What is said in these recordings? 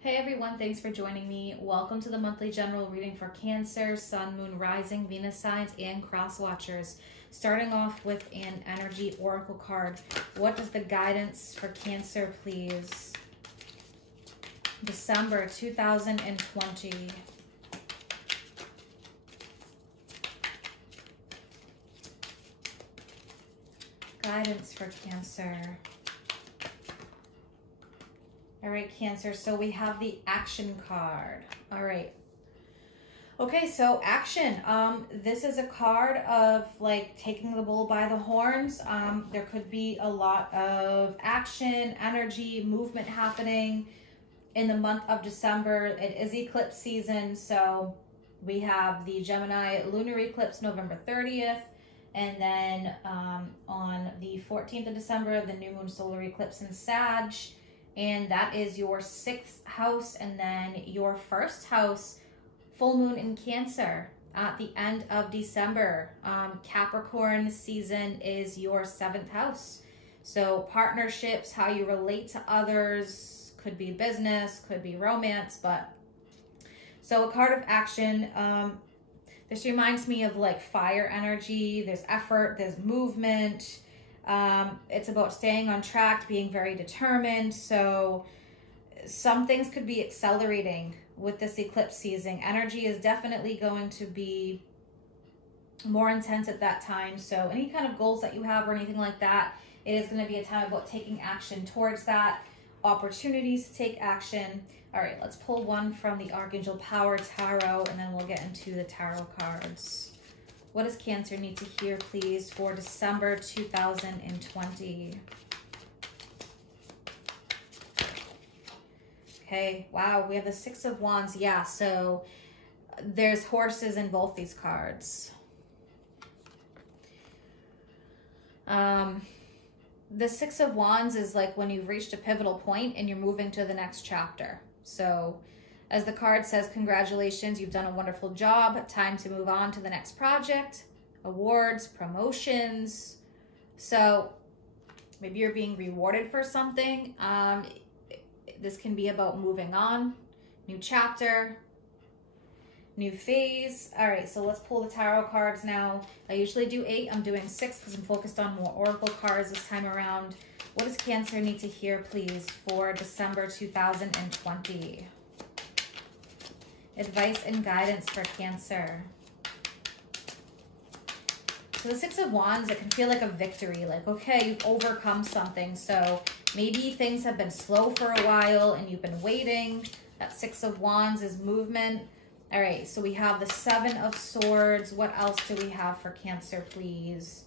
Hey everyone, thanks for joining me. Welcome to the monthly general reading for Cancer, Sun, Moon, Rising, Venus signs, and cross watchers. Starting off with an energy oracle card. What is the guidance for Cancer, please? December 2020. Guidance for Cancer. All right, Cancer, so we have the action card. All right. Okay, so action. This is a card of like taking the bull by the horns. There could be a lot of action, energy, movement happening in the month of December. It is eclipse season, so we have the Gemini lunar eclipse November 30th. And then on the 14th of December, the new moon solar eclipse in Sag. And that is your 6th house, and then your 1st house, full moon in Cancer at the end of December. Capricorn season is your 7th house. So partnerships, how you relate to others, could be business, could be romance, but so a card of action. This reminds me of like fire energy. There's effort, there's movement. It's about staying on track, being very determined. So some things could be accelerating with this eclipse season. Energy is definitely going to be more intense at that time. So any kind of goals that you have or anything like that, it is going to be a time about taking action towards that, opportunities to take action. All right, let's pull one from the Archangel Power Tarot, and then we'll get into the tarot cards. What does Cancer need to hear, please, for December 2020? Okay, wow, we have the 6 of Wands. Yeah, so there's horses in both these cards. The 6 of Wands is like when you've reached a pivotal point and you're moving to the next chapter. So as the card says, congratulations, you've done a wonderful job. Time to move on to the next project, awards, promotions. So maybe you're being rewarded for something. This can be about moving on, new chapter, new phase. All right, so let's pull the tarot cards now. I usually do 8. I'm doing 6 because I'm focused on more oracle cards this time around. What does Cancer need to hear, please, for December 2020? Advice and guidance for Cancer. So the 6 of Wands, it can feel like a victory. Like, okay, you've overcome something. So maybe things have been slow for a while and you've been waiting. That 6 of Wands is movement. All right, so we have the 7 of Swords. What else do we have for Cancer, please?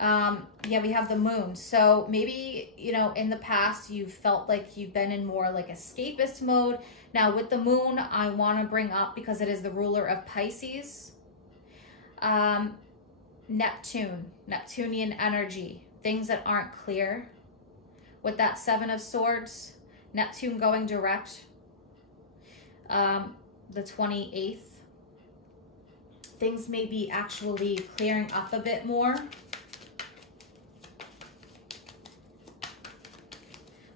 Yeah, we have the Moon. So maybe, you know, in the past, you've felt like you've been in more like escapist mode. Now with the Moon, I want to bring up, because it is the ruler of Pisces, Neptunian energy, things that aren't clear. With that 7 of Swords, Neptune going direct, the 28th, things may be actually clearing up a bit more.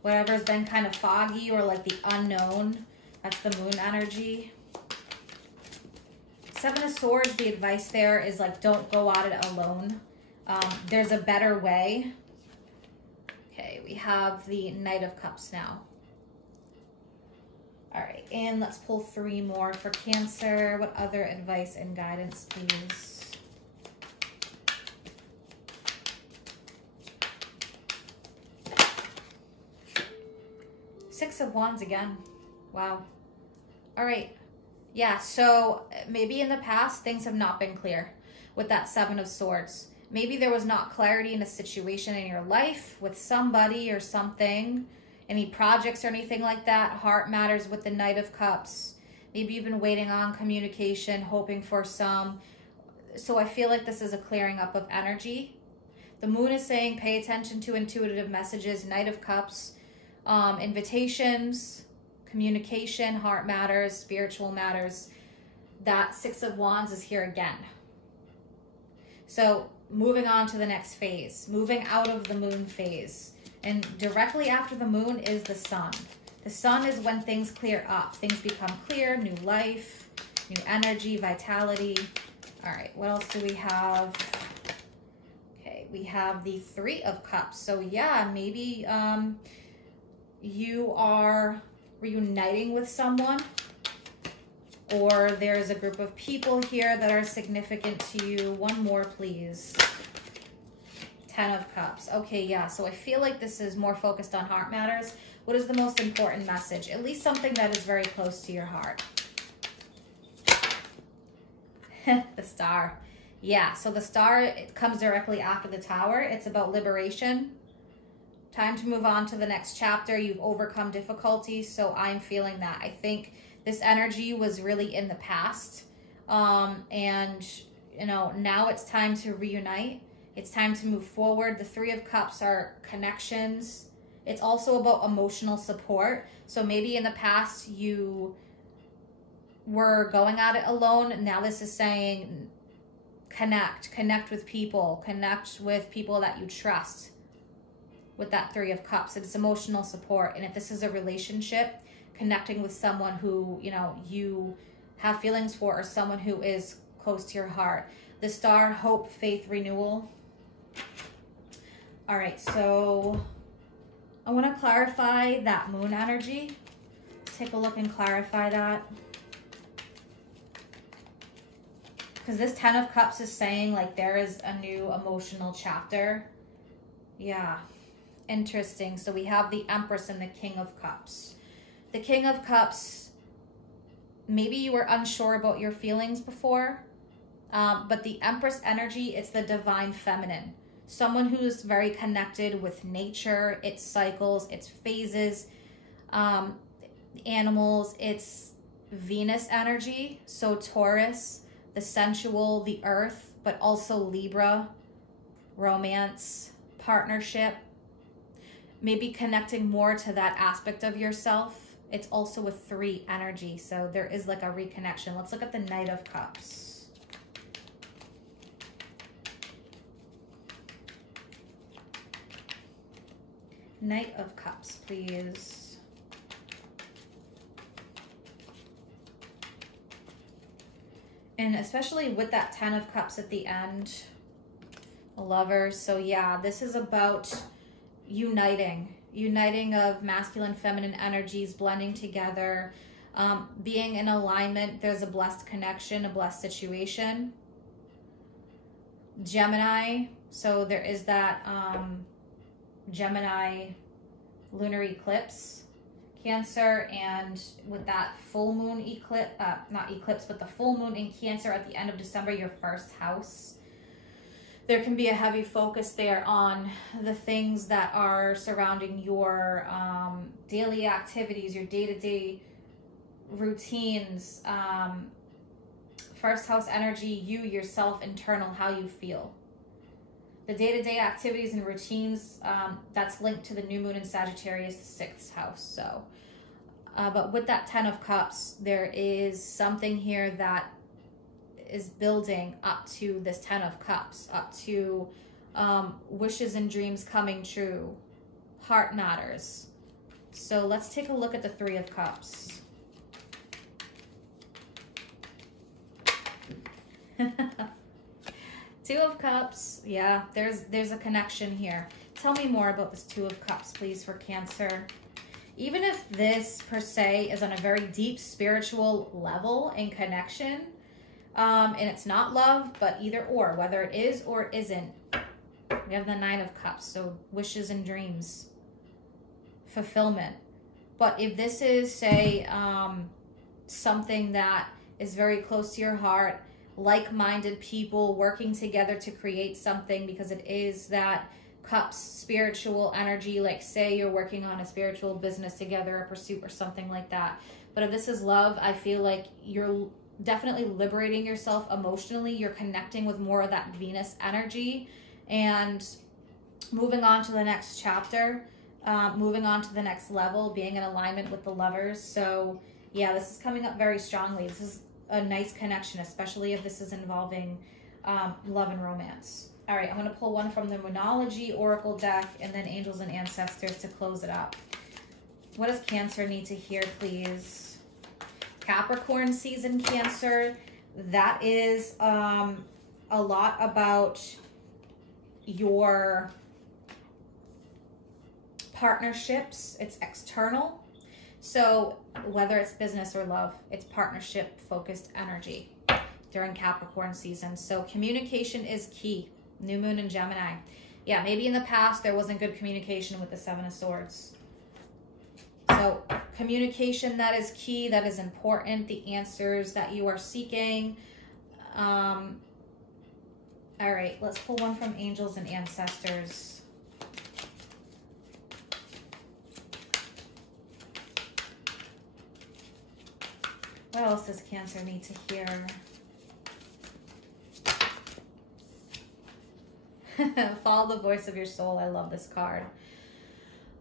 Whatever's been kind of foggy or like the unknown, that's the Moon energy. 7 of Swords, the advice there is like, don't go at it alone. There's a better way. Okay, we have the Knight of Cups now. All right, and let's pull 3 more for Cancer. What other advice and guidance, please? 6 of Wands again. Wow. All right. Yeah, so maybe in the past, things have not been clear with that 7 of Swords. Maybe there was not clarity in a situation in your life with somebody or something, any projects or anything like that. Heart matters with the Knight of Cups. Maybe you've been waiting on communication, hoping for some. So I feel like this is a clearing up of energy. The Moon is saying pay attention to intuitive messages. Knight of Cups, invitations, communication, heart matters, spiritual matters. That 6 of Wands is here again. So moving on to the next phase, moving out of the Moon phase. And directly after the Moon is the Sun. The sun is when things clear up. Things become clear, new life, new energy, vitality. All right, what else do we have? Okay, we have the Three of Cups. So yeah, maybe you are reuniting with someone, or there's a group of people here that are significant to you. One more, please. Ten of Cups. Okay, yeah, so I feel like this is more focused on heart matters. What is the most important message? At least something that is very close to your heart. The Star. Yeah, so the Star, it comes directly after the Tower. It's about liberation. Time to move on to the next chapter. You've overcome difficulties, so I'm feeling that. I think this energy was really in the past. And, you know, now it's time to reunite. It's time to move forward. The Three of Cups are connections. It's also about emotional support. So maybe in the past you were going at it alone. Now this is saying connect with people. Connect with people that you trust with that Three of Cups. It's emotional support. And if this is a relationship, connecting with someone who, you know, you have feelings for, or someone who is close to your heart. The Star, hope, faith, renewal. All right, so I want to clarify that moon energy. Take a look and clarify that. Because this Ten of Cups is saying like there is a new emotional chapter. Yeah, interesting. So we have the Empress and the King of Cups. The King of Cups, maybe you were unsure about your feelings before, but the Empress energy, it's the divine feminine. Someone who's very connected with nature, its cycles, its phases, animals, its Venus energy. So Taurus, the sensual, the earth, but also Libra, romance, partnership, maybe connecting more to that aspect of yourself. It's also a 3 energy, so there is like a reconnection. Let's look at the Knight of Cups. Knight of Cups, please. And especially with that Ten of Cups at the end, Lovers. So yeah, this is about uniting of masculine, feminine energies, blending together, being in alignment. There's a blessed connection, a blessed situation. Gemini, so there is that Gemini lunar eclipse. Cancer, and with that full moon eclipse, not eclipse, but the full moon in Cancer at the end of December, your first house. There can be a heavy focus there on the things that are surrounding your daily activities, your day-to-day routines. First house energy, you, yourself, internal, how you feel. The day-to-day activities and routines, that's linked to the new moon in Sagittarius, the 6th house. So, but with that Ten of Cups, there is something here that is building up to this Ten of Cups, up to wishes and dreams coming true, heart matters. So let's take a look at the Three of Cups. Two of Cups, yeah, there's a connection here. Tell me more about this Two of Cups, please, for Cancer. Even if this, per se, is on a very deep spiritual level and connection, and it's not love, but either or, whether it is or isn't, we have the Nine of Cups, so wishes and dreams, fulfillment. But if this is, say, something that is very close to your heart, like-minded people working together to create something, because it is that Cups spiritual energy, like say you're working on a spiritual business together, a pursuit or something like that. But if this is love, I feel like you're definitely liberating yourself emotionally. You're connecting with more of that Venus energy and moving on to the next chapter, moving on to the next level, being in alignment with the Lovers. So yeah, this is coming up very strongly. This is a nice connection, especially if this is involving love and romance. All right, I'm going to pull one from the Moonology Oracle deck and then Angels and Ancestors to close it up. What does Cancer need to hear, please? Capricorn season, Cancer. That is a lot about your partnerships. It's external. So whether it's business or love, it's partnership focused energy during Capricorn season. So communication is key. New moon in Gemini. Yeah, maybe in the past there wasn't good communication with the Seven of Swords. So communication, that is key, that is important. The answers that you are seeking. All right, let's pull one from angels and ancestors. What else does Cancer need to hear? Follow the voice of your soul. I love this card.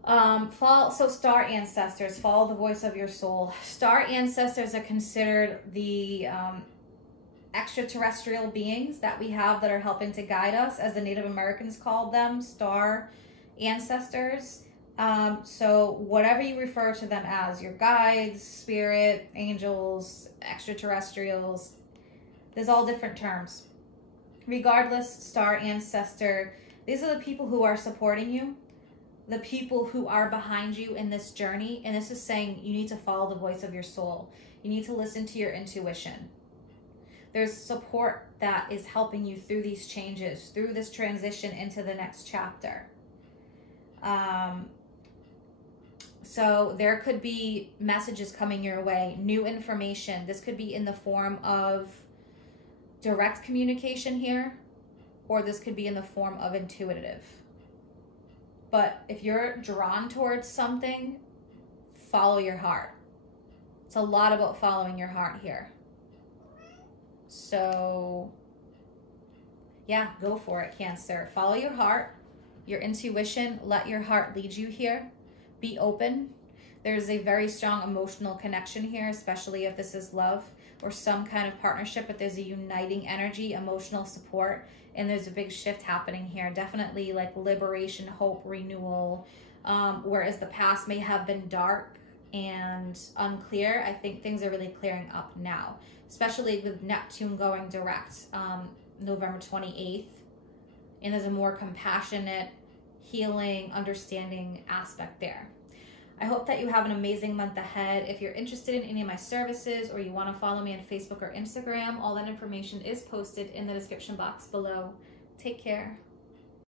So star ancestors, follow the voice of your soul. Star ancestors are considered the extraterrestrial beings that we have that are helping to guide us, as the Native Americans called them, star ancestors. So whatever you refer to them as, your guides, spirit, angels, extraterrestrials, there's all different terms. Regardless, star ancestor, these are the people who are supporting you, the people who are behind you in this journey. And this is saying you need to follow the voice of your soul. You need to listen to your intuition. There's support that is helping you through these changes, through this transition into the next chapter. So there could be messages coming your way, new information. This could be in the form of direct communication here, or this could be in the form of intuitive. But if you're drawn towards something, follow your heart. It's a lot about following your heart here. So yeah, go for it, Cancer. Follow your heart, your intuition. Let your heart lead you here. Be open. There's a very strong emotional connection here, especially if this is love or some kind of partnership, but there's a uniting energy, emotional support, and there's a big shift happening here. Definitely like liberation, hope, renewal. Whereas the past may have been dark and unclear, I think things are really clearing up now, especially with Neptune going direct November 28th. And there's a more compassionate, healing, understanding aspect there. I hope that you have an amazing month ahead. If you're interested in any of my services, or you want to follow me on Facebook or Instagram, all that information is posted in the description box below. Take care.